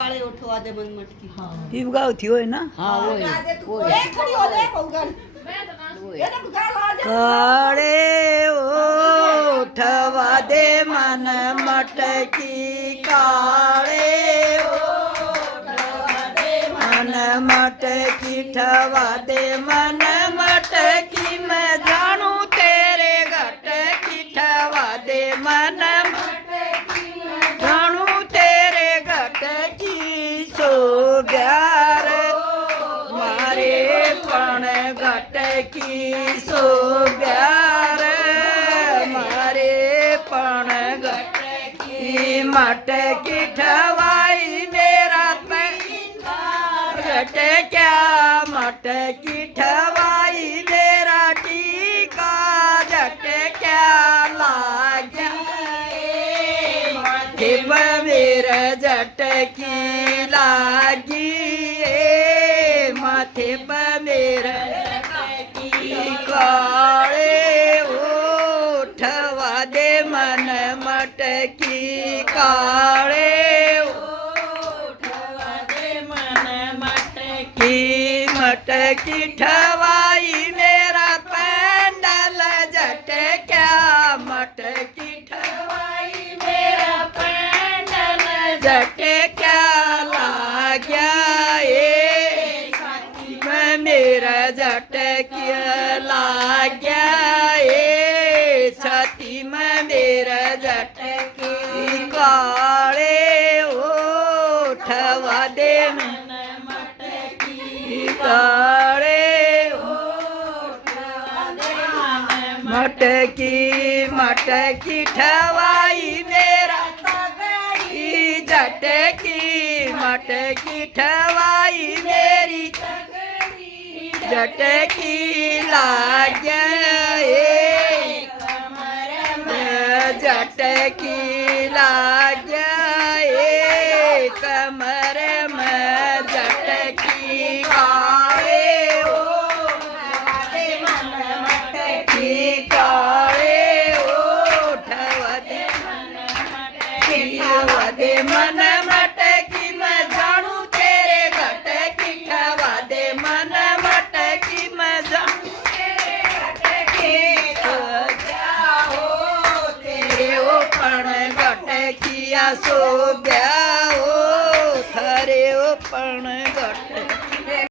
वाले उठवा दे मन मटकी ई गाँव थी होय ना हाँ वो ए खड़ी हो ले पौगन ये तो गाल आ जा काळे उठवा दे मन मटकी काळे उठवा दे मन मटकी ठवा दे मन मटकी मैं जानू तेरे घट की ठवा दे मन जानू तेरे घट की सो ग्यार मारे पण घट की सो ग्यार मारे पण घट की मटकी ठवाई मेरा घट क्या मटकी ठवाई मेरा टीका झट क्या लाग्या हिम मेरा झटकी लागी माथे पर मेरा झटकी काळे उठवा दे मन मटकी काळे उठवा दे मन मटकी मटकी ठवाई मेरा पेंडल झटक्या मटकी ठवाई मेरा पेंडल झटक्या लाग्या मेरा झटकिया लाग्या छाती में मेरा झटकी काळे उठवा दे मन मटकी काळे उठवा दे मन मटकी मटकी ठवाई मेरा तगड़ी झटकी मटकी ठवाई मेरी झटकी लाग्या झटकी लाग्या कमर में झटकी काळे मन मटकी काळे उठवा दे मन मटकी मैं जानू तेरे घट की ठवा दे मन मटकी मैं जानू तेरे घट की जाओ तेरे ओपण घट किया सो गया ओ थारे ओपण